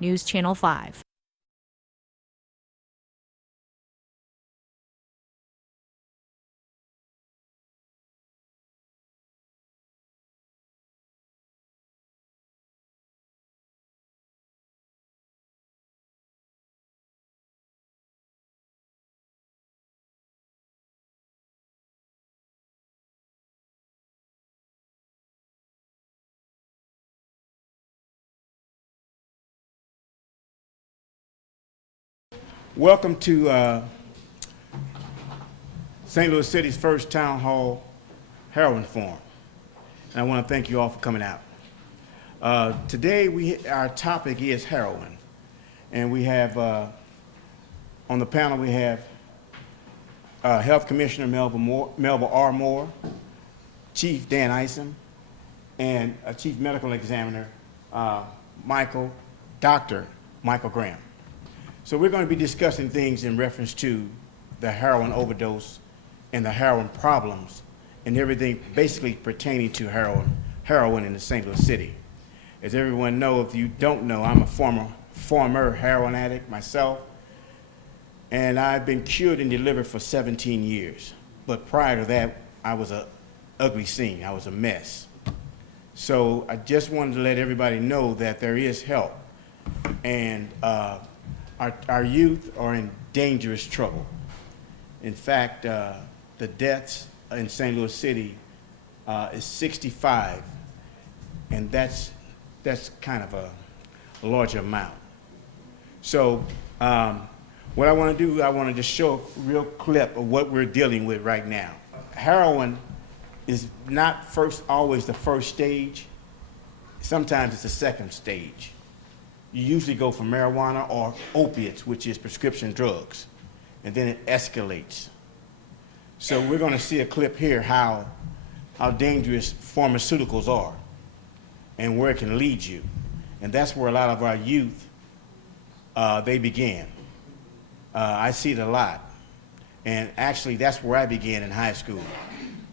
News Channel 5. Welcome to St. Louis City's first Town Hall Heroin Forum. And I want to thank you all for coming out. Today, our topic is heroin. And we have, on the panel, we have Health Commissioner Melba R. Moore, Chief Dan Isom, and Chief Medical Examiner Dr. Michael Graham. So we're going to be discussing things in reference to the heroin overdose and the heroin problems and everything basically pertaining to heroin in the St. Louis City. As everyone knows, if you don't know, I'm a former heroin addict myself, and I've been cured and delivered for 17 years. But prior to that, I was an ugly scene. I was a mess. So I just wanted to let everybody know that there is help. And our youth are in dangerous trouble. In fact, the deaths in St. Louis City is 65, and that's kind of a large amount. So what I want to do, I want to just show a real clip of what we're dealing with right now. Heroin is not always the first stage. Sometimes it's the second stage. You usually go for marijuana or opiates, which is prescription drugs, and then it escalates. So we're going to see a clip here how dangerous pharmaceuticals are and where it can lead you. And that's where a lot of our youth, they began. I see it a lot. And actually, that's where I began in high school,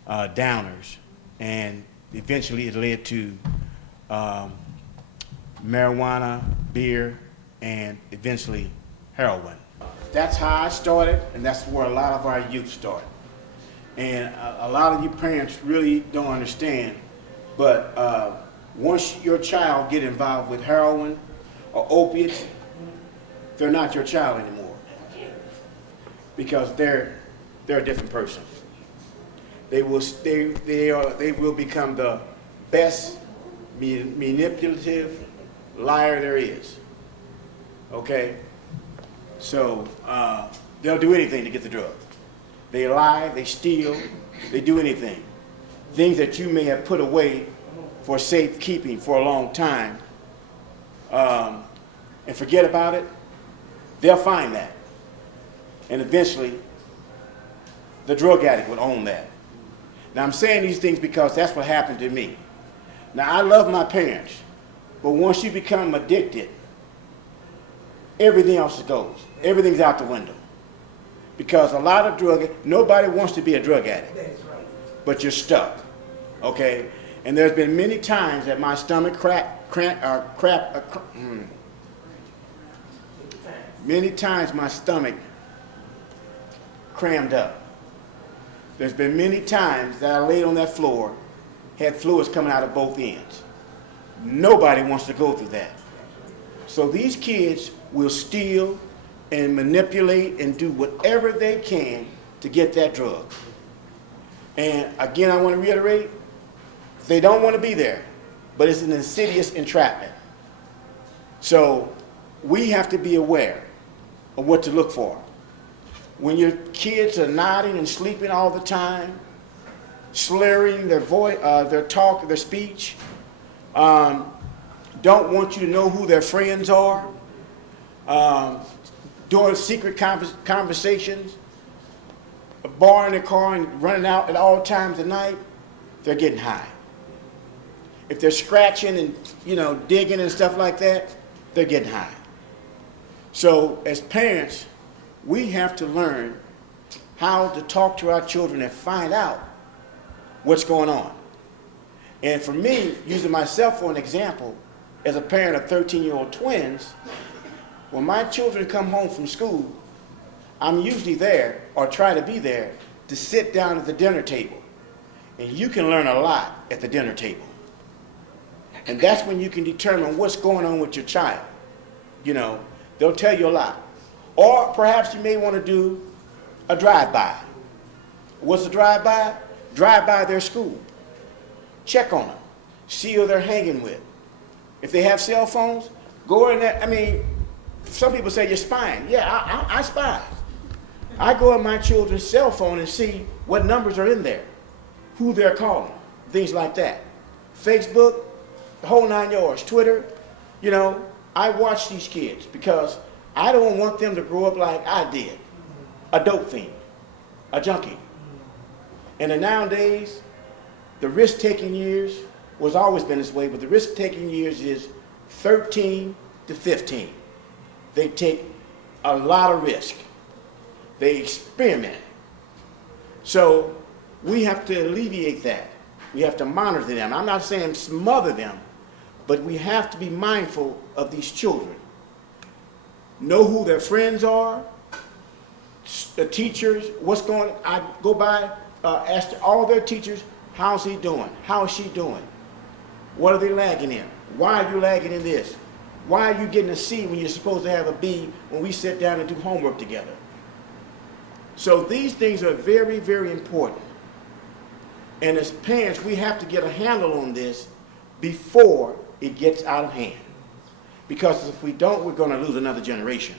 downers. And eventually it led to marijuana, beer, and eventually heroin. That's how I started, and that's where a lot of our youth started. And a lot of you parents really don't understand, but once your child get involved with heroin or opiates, they're not your child anymore, because they're a different person. They will become the best manipulative liar there is. Okay? So they'll do anything to get the drug. They lie, they steal, they do anything. Things that you may have put away for safekeeping for a long time and forget about it, they'll find that. And eventually, the drug addict would own that. Now, I'm saying these things because that's what happened to me. Now, I love my parents, but once you become addicted, everything else goes. Everything's out the window. Because a lot of nobody wants to be a drug addict, but you're stuck, okay? And there's been many times that my stomach many times my stomach crammed up. There's been many times that I laid on that floor, had fluids coming out of both ends. Nobody wants to go through that. So these kids will steal and manipulate and do whatever they can to get that drug. And again, I want to reiterate, they don't want to be there, but it's an insidious entrapment. So we have to be aware of what to look for. When your kids are nodding and sleeping all the time, slurring their voice, their talk, their speech, don't want you to know who their friends are, doing secret conversations, borrowing their car and running out at all times of night, they're getting high. If they're scratching and digging and stuff like that, they're getting high. So as parents, we have to learn how to talk to our children and find out what's going on. And for me, using myself for an example, as a parent of 13-year-old twins, when my children come home from school, I'm usually there, or try to be there, to sit down at the dinner table. And you can learn a lot at the dinner table. And that's when you can determine what's going on with your child. You know, they'll tell you a lot. Or perhaps you may want to do a drive-by. What's a drive-by? Drive by their school. Check on them. See who they're hanging with. If they have cell phones, go in there. I mean, some people say you're spying. Yeah, I spy. I go on my children's cell phone and see what numbers are in there, who they're calling, things like that. Facebook, the whole 9 yards, Twitter, you know, I watch these kids because I don't want them to grow up like I did, a dope fiend, a junkie. And then nowadays, the risk-taking years was always been this way, but the risk-taking years is 13 to 15. They take a lot of risk. They experiment. So we have to alleviate that. We have to monitor them. I'm not saying smother them, but we have to be mindful of these children. Know who their friends are, the teachers, what's going on. I go by, ask all their teachers, how's he doing? How is she doing? What are they lagging in? Why are you lagging in this? Why are you getting a C when you're supposed to have a B when we sit down and do homework together? So these things are very, very important. And as parents, we have to get a handle on this before it gets out of hand. Because if we don't, we're going to lose another generation.